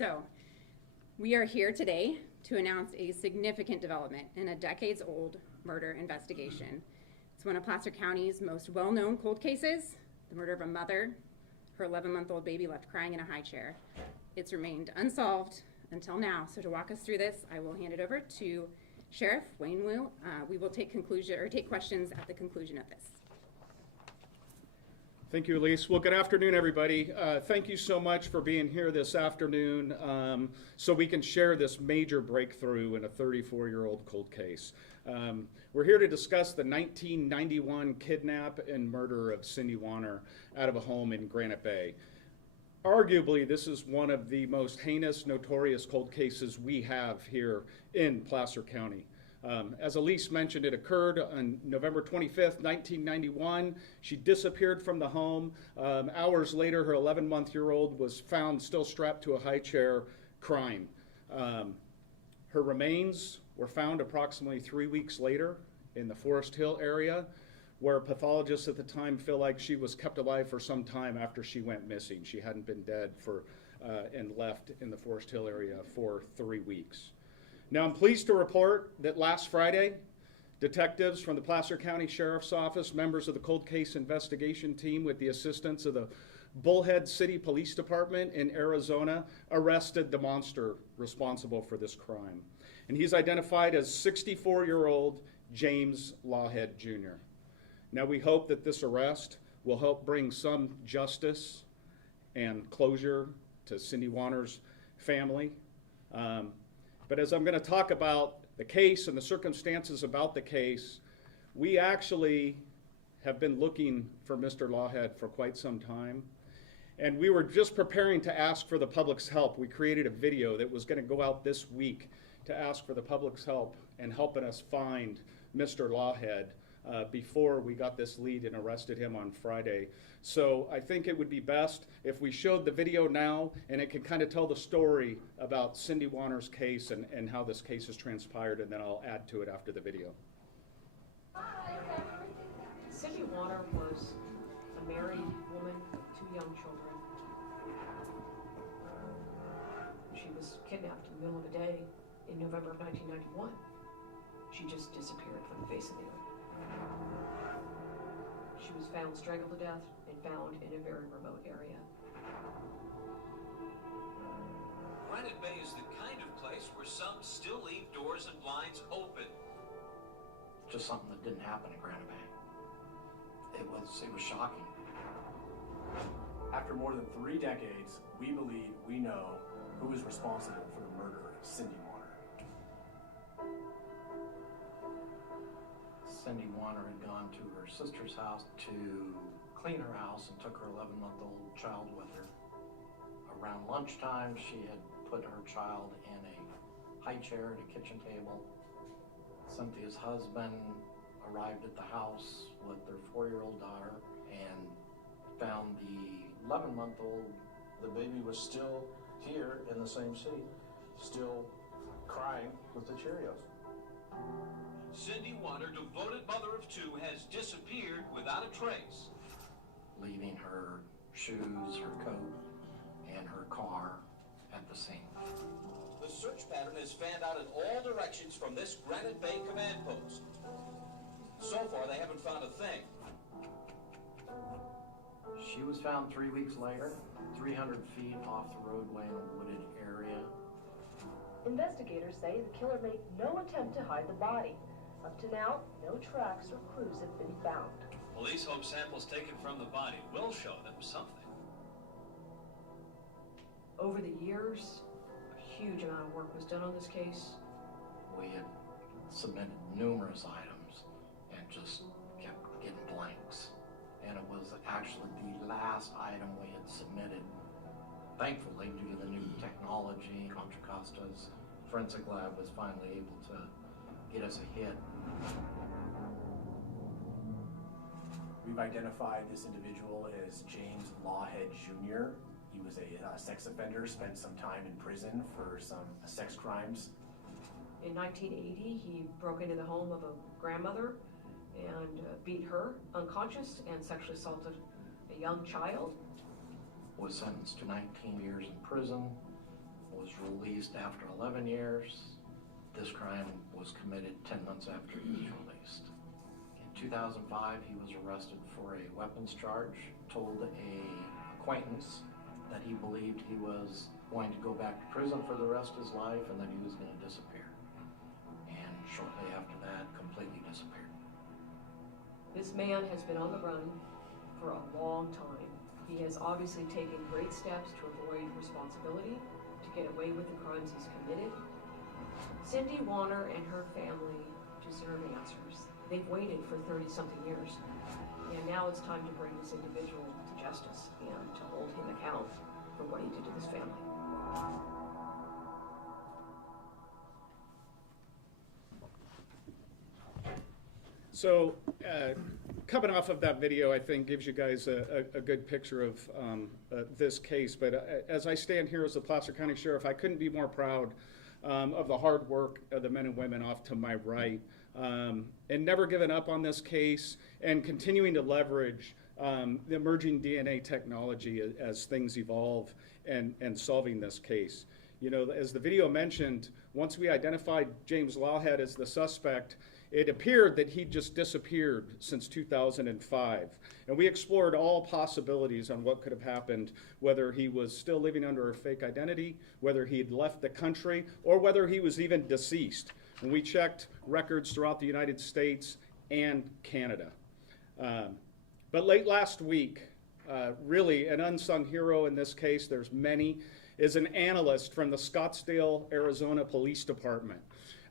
So, we are here today to announce a significant development in a decades-old murder investigation. It's one of Placer County's most well-known cold cases, the murder of a mother, her 11-month-old baby left crying in a high chair. It's remained unsolved until now. So to walk us through this, I will hand it over to Sheriff Wayne Wu. We will take questions at the conclusion of this. Thank you, Elise. Well, good afternoon, everybody. Thank you so much for being here this afternoon so we can share this major breakthrough in a 34-year-old cold case. We're here to discuss the 1991 kidnap and murder of Cindy Warner out of a home in Granite Bay. Arguably, this is one of the most heinous, notorious cold cases we have here in Placer County. As Elise mentioned, it occurred on November 25th, 1991. She disappeared from the home. Hours later, her 11-month-old was found still strapped to a high chair, crying. Her remains were found approximately 3 weeks later in the Forest Hill area, where pathologists at the time feel like she was kept alive for some time after she went missing. She hadn't been dead and left in the Forest Hill area for 3 weeks. Now, I'm pleased to report that last Friday, detectives from the Placer County Sheriff's Office, members of the cold case investigation team with the assistance of the Bullhead City Police Department in Arizona, arrested the monster responsible for this crime. And he's identified as 64-year-old James Lawhead Jr. Now, we hope that this arrest will help bring some justice and closure to Cindy Warner's family. But as I'm going to talk about the case and the circumstances about the case, we actually have been looking for Mr. Lawhead for quite some time. And we were just preparing to ask for the public's help. We created a video that was going to go out this week to ask for the public's help in helping us find Mr. Lawhead before we got this lead and arrested him on Friday. So I think it would be best if we showed the video now, and it can kind of tell the story about Cindy Warner's case and how this case has transpired, and then I'll add to it after the video. Cindy Warner was a married woman with 2 young children. She was kidnapped in the middle of the day in November of 1991. She just disappeared from the face of the earth. She was found strangled to death and found in a very remote area. Granite Bay is the kind of place where some still leave doors and blinds open. Just something that didn't happen in Granite Bay. It was shocking. After more than 3 decades, we believe we know who is responsible for the murder of Cindy Warner. Cindy Warner had gone to her sister's house to clean her house and took her 11-month-old child with her. Around lunchtime, she had put her child in a high chair at a kitchen table. Cynthia's husband arrived at the house with their 4-year-old daughter and found the 11-month-old. The baby was still here in the same seat, still crying with the Cheerios. Cindy Warner, devoted mother of 2, has disappeared without a trace. Leaving her shoes, her coat, and her car at the scene. The search pattern is fanned out in all directions from this Granite Bay command post. So far, they haven't found a thing. She was found 3 weeks later, 300 feet off the roadway in a wooded area. Investigators say the killer made no attempt to hide the body. Up to now, no tracks or clues have been found. Police hope samples taken from the body will show them something. Over the years, a huge amount of work was done on this case. We had submitted numerous items and just kept getting blanks. And it was actually the last item we had submitted. Thankfully, due to the new technology, Contra Costa's forensic lab was finally able to get us a hit. We've identified this individual as James Lawhead Jr. He was a sex offender, spent some time in prison for some sex crimes. In 1980, he broke into the home of a grandmother and beat her unconscious and sexually assaulted a young child. Was sentenced to 19 years in prison, released after 11 years. This crime was committed 10 months after he was released. In 2005, he was arrested for a weapons charge, told a acquaintance that he believed he was going to go back to prison for the rest of his life and that he was going to disappear. And shortly after that, completely disappeared. This man has been on the run for a long time. He has obviously taken great steps to avoid responsibility, to get away with the crimes he's committed. Cindy Warner and her family deserve answers. They've waited for 30-something years. And now it's time to bring this individual to justice and to hold him account for what he did to this family. So, coming off of that video, I think gives you guys a good picture of this case. But as I stand here as the Placer County Sheriff, I couldn't be more proud of the hard work of the men and women off to my right, and never giving up on this case and continuing to leverage the emerging DNA technology as things evolve and solving this case. You know, as the video mentioned, once we identified James Lawhead as the suspect, it appeared that he'd just disappeared since 2005. And we explored all possibilities on what could have happened, whether he was still living under a fake identity, whether he'd left the country, or whether he was even deceased. And we checked records throughout the United States and Canada. But late last week, really an unsung hero in this case, there's many, is an analyst from the Scottsdale, Arizona Police Department.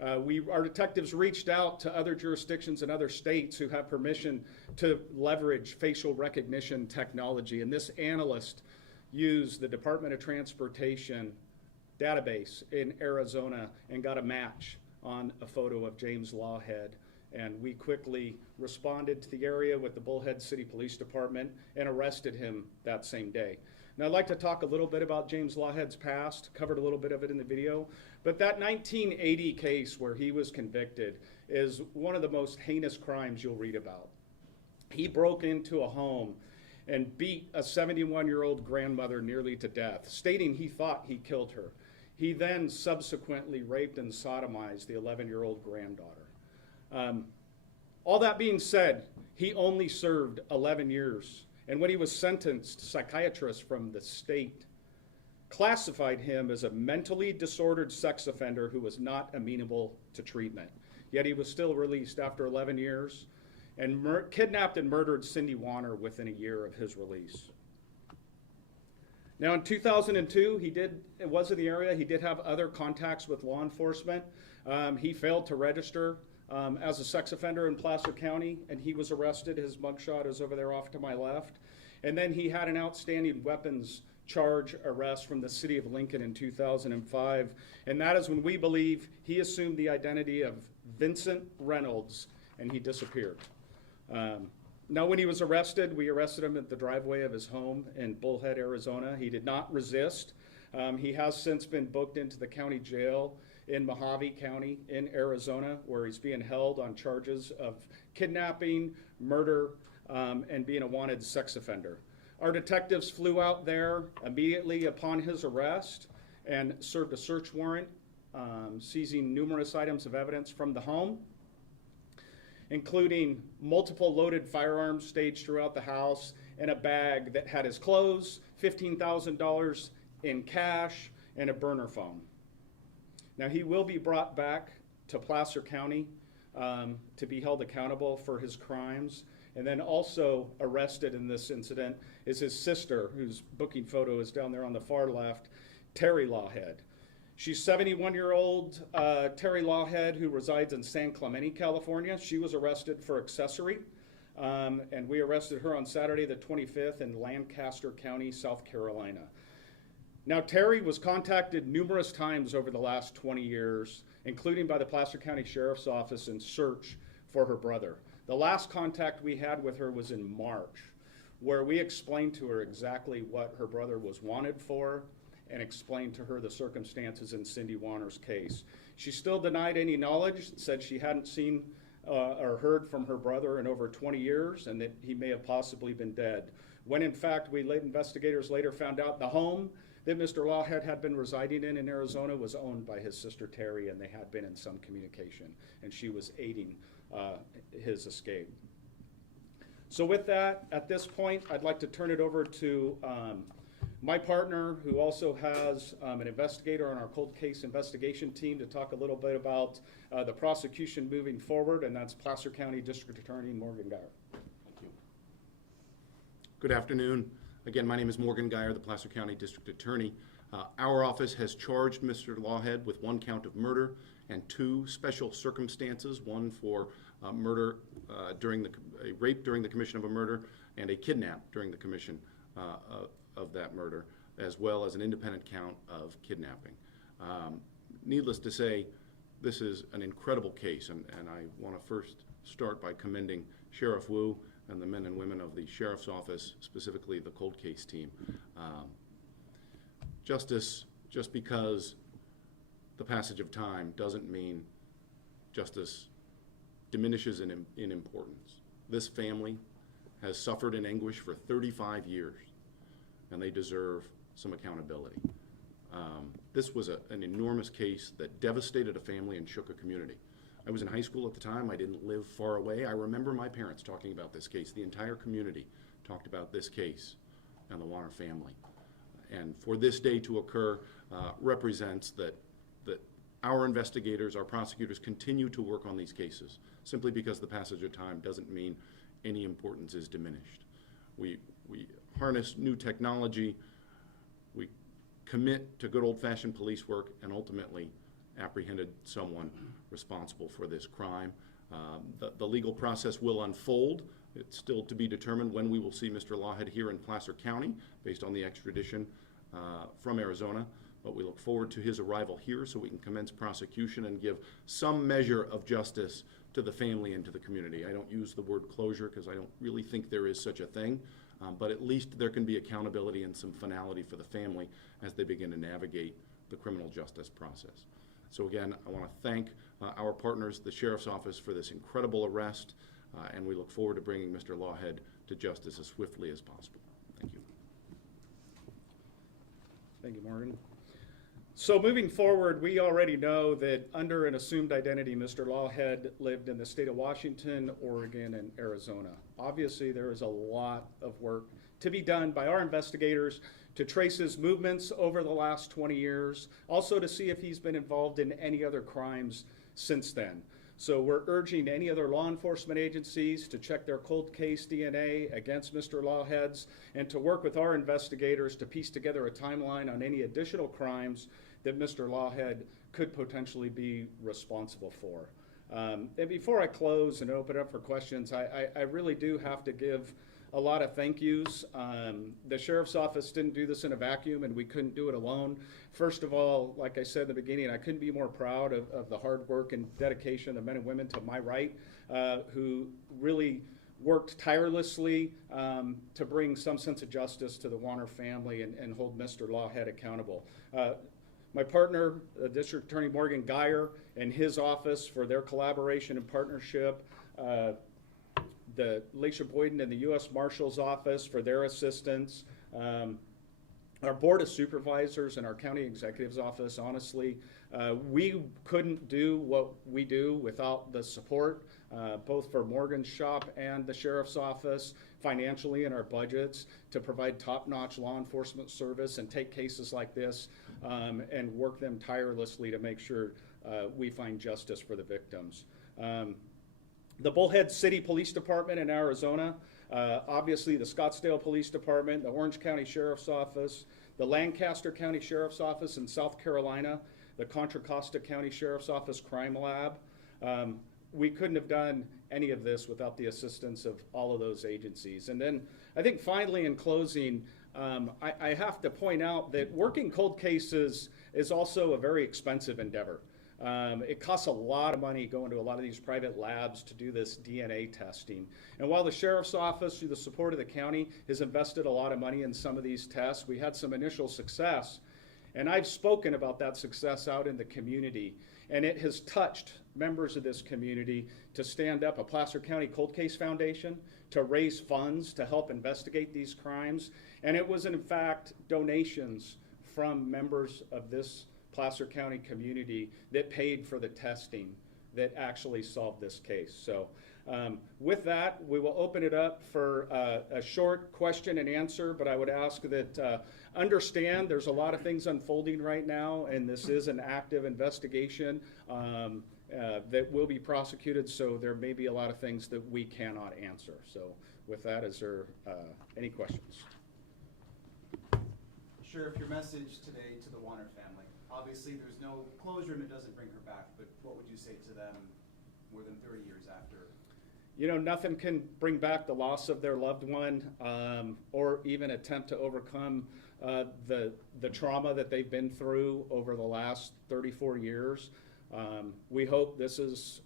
Our detectives reached out to other jurisdictions and other states who have permission to leverage facial recognition technology. And this analyst used the Department of Transportation database in Arizona and got a match on a photo of James Lawhead. And we quickly responded to the area with the Bullhead City Police Department and arrested him that same day. Now, I'd like to talk a little bit about James Lawhead's past, covered a little bit of it in the video, but that 1980 case where he was convicted is one of the most heinous crimes you'll read about. He broke into a home and beat a 71-year-old grandmother nearly to death, stating he thought he killed her. He then subsequently raped and sodomized the 11-year-old granddaughter. All that being said, he only served 11 years. And when he was sentenced, psychiatrists from the state classified him as a mentally disordered sex offender who was not amenable to treatment. Yet he was still released after 11 years and kidnapped and murdered Cindy Warner within a year of his release. Now in 2002, he was in the area. He did have other contacts with law enforcement. He failed to register as a sex offender in Placer County, and he was arrested. His mugshot is over there off to my left. And then he had an outstanding weapons charge arrest from the city of Lincoln in 2005. And that is when we believe he assumed the identity of Vincent Reynolds, and he disappeared. Now, when he was arrested, we arrested him at the driveway of his home in Bullhead, Arizona. He did not resist. He has since been booked into the county jail in Mojave County in Arizona, where he's being held on charges of kidnapping, murder, and being a wanted sex offender. Our detectives flew out there immediately upon his arrest and served a search warrant, seizing numerous items of evidence from the home, including multiple loaded firearms staged throughout the house and a bag that had his clothes, $15,000 in cash, and a burner phone. Now, he will be brought back to Placer County to be held accountable for his crimes. And then also arrested in this incident is his sister, whose booking photo is down there on the far left, Terry Lawhead. She's 71-year-old Terry Lawhead, who resides in San Clemente, California. She was arrested for accessory, and we arrested her on Saturday the 25th in Lancaster County, South Carolina. Now, Terry was contacted numerous times over the last 20 years, including by the Placer County Sheriff's Office in search for her brother. The last contact we had with her was in March, where we explained to her exactly what her brother was wanted for and explained to her the circumstances in Cindy Warner's case. She still denied any knowledge, said she hadn't seen or heard from her brother in over 20 years and that he may have possibly been dead. When in fact, investigators later found out the home that Mr. Lawhead had been residing in Arizona was owned by his sister Terry, and they had been in some communication, and she was aiding his escape. So with that, at this point, I'd like to turn it over to my partner, who also has an investigator on our cold case investigation team, to talk a little bit about the prosecution moving forward, and that's Placer County District Attorney Morgan Geyer. Thank you. Good afternoon. Again, my name is Morgan Geyer, the Placer County District Attorney. Our office has charged Mr. Lawhead with 1 count of murder and 2 special circumstances, one for murder a rape during the commission of a murder, and a kidnap during the commission of that murder, as well as an independent count of kidnapping. Needless to say, this is an incredible case, and I want to first start by commending Sheriff Wu and the men and women of the Sheriff's Office, specifically the cold case team. Justice, just because the passage of time, doesn't mean justice diminishes in importance. This family has suffered in anguish for 35 years, and they deserve some accountability. This was an enormous case that devastated a family and shook a community. I was in high school at the time. I didn't live far away. I remember my parents talking about this case. The entire community talked about this case and the Warner family. And for this day to occur represents that our investigators, our prosecutors, continue to work on these cases. Simply because the passage of time doesn't mean any importance is diminished. We harness new technology, we commit to good old-fashioned police work, and ultimately apprehended someone responsible for this crime. The legal process will unfold. It's still to be determined when we will see Mr. Lawhead here in Placer County based on the extradition from Arizona. But we look forward to his arrival here so we can commence prosecution and give some measure of justice to the family and to the community. I don't use the word closure because I don't really think there is such a thing, but at least there can be accountability and some finality for the family as they begin to navigate the criminal justice process. So again, I want to thank our partners, the Sheriff's Office, for this incredible arrest, and we look forward to bringing Mr. Lawhead to justice as swiftly as possible. Thank you. Thank you, Morgan. So moving forward, we already know that under an assumed identity, Mr. Lawhead lived in the state of Washington, Oregon, and Arizona. Obviously, there is a lot of work to be done by our investigators to trace his movements over the last 20 years, also to see if he's been involved in any other crimes since then. So we're urging any other law enforcement agencies to check their cold case DNA against Mr. Lawhead's and to work with our investigators to piece together a timeline on any additional crimes that Mr. Lawhead could potentially be responsible for. And before I close and open up for questions, I really do have to give a lot of thank yous. The Sheriff's Office didn't do this in a vacuum, and we couldn't do it alone. First of all, like I said in the beginning, I couldn't be more proud of the hard work and dedication of men and women to my right who really worked tirelessly to bring some sense of justice to the Warner family and hold Mr. Lawhead accountable. My partner, District Attorney Morgan Geyer, and his office for their collaboration and partnership, the Laisha Boyden and the U.S. Marshal's Office for their assistance, our Board of Supervisors and our County Executive's Office. Honestly, we couldn't do what we do without the support, both for Morgan's shop and the Sheriff's Office, financially in our budgets, to provide top-notch law enforcement service and take cases like this and work them tirelessly to make sure we find justice for the victims. The Bullhead City Police Department in Arizona, obviously the Scottsdale Police Department, the Orange County Sheriff's Office, the Lancaster County Sheriff's Office in South Carolina, the Contra Costa County Sheriff's Office Crime Lab. We couldn't have done any of this without the assistance of all of those agencies. And then I think finally in closing, I have to point out that working cold cases is also a very expensive endeavor. It costs a lot of money going to a lot of these private labs to do this DNA testing. And while the Sheriff's Office, through the support of the county, has invested a lot of money in some of these tests, we had some initial success. And I've spoken about that success out in the community. And it has touched members of this community to stand up a Placer County Cold Case Foundation to raise funds to help investigate these crimes. And it was, in fact, donations from members of this Placer County community that paid for the testing that actually solved this case. So with that, we will open it up for a short question and answer, but I would ask that understand there's a lot of things unfolding right now, and this is an active investigation that will be prosecuted, so there may be a lot of things that we cannot answer. So with that, is there any questions? Sheriff, your message today to the Warner family. Obviously, there's no closure and it doesn't bring her back, but what would you say to them more than 30 years after? You know, nothing can bring back the loss of their loved one or even attempt to overcome the trauma that they've been through over the last 34 years. We hope this is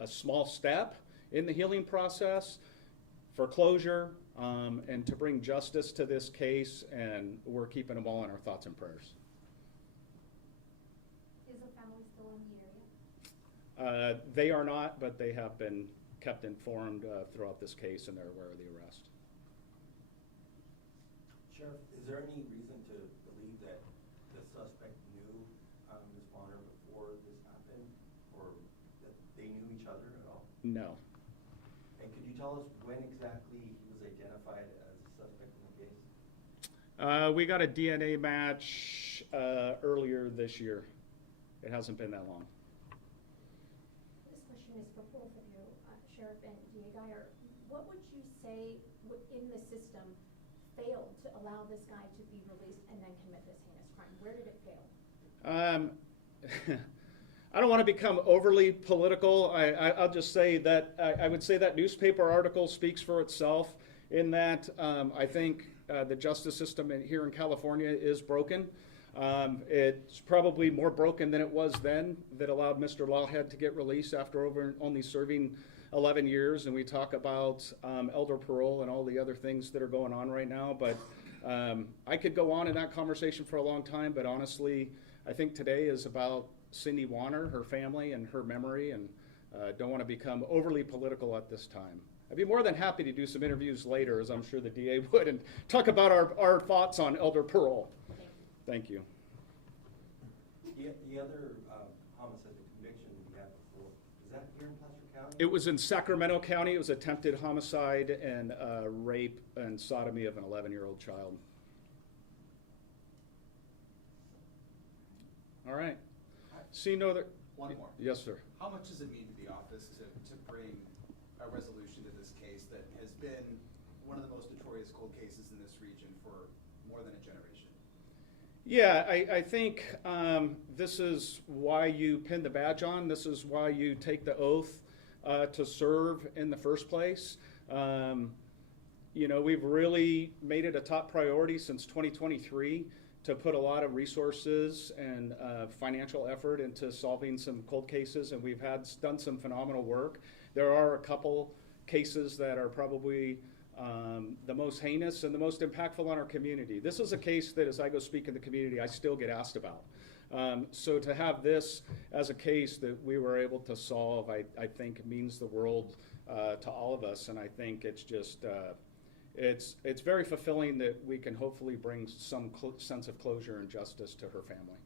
a small step in the healing process for closure and to bring justice to this case, and we're keeping them all in our thoughts and prayers. Is the family still in the area? They are not, but they have been kept informed throughout this case, and they're aware of the arrest. Sheriff, is there any reason to believe that the suspect knew Ms. Bonner before this happened, or that they knew each other at all? No. And could you tell us when exactly he was identified as a suspect in the case? We got a DNA match earlier this year. It hasn't been that long. This question is for both of you, Sheriff and DA Geyer. What would you say in the system failed to allow this guy to be released and then commit this heinous crime? Where did it fail? I don't want to become overly political. I'll just say that I would say that newspaper article speaks for itself in that I think the justice system here in California is broken. It's probably more broken than it was then, that allowed Mr. Lawhead to get released after only serving 11 years. And we talk about elder parole and all the other things that are going on right now. But I could go on in that conversation for a long time. But honestly, I think today is about Cindy Warner, her family, and her memory. And don't want to become overly political at this time. I'd be more than happy to do some interviews later, as I'm sure the DA would, and talk about our thoughts on elder parole. Thank you. The other homicide conviction we had before, is that here in Placer County? It was in Sacramento County. It was attempted homicide and rape and sodomy of an 11-year-old child. All right. See no other. One more. Yes, sir. How much does it mean to the office to bring a resolution to this case that has been one of the most notorious cold cases in this region for more than a generation? Yeah, I think this is why you pin the badge on. This is why you take the oath to serve in the first place. You know, we've really made it a top priority since 2023 to put a lot of resources and financial effort into solving some cold cases, and we've done some phenomenal work. There are a couple cases that are probably the most heinous and the most impactful on our community. This is a case that, as I go speak in the community, I still get asked about. So to have this as a case that we were able to solve, I think means the world to all of us, and I think it's just it's very fulfilling that we can hopefully bring some sense of closure and justice to her family.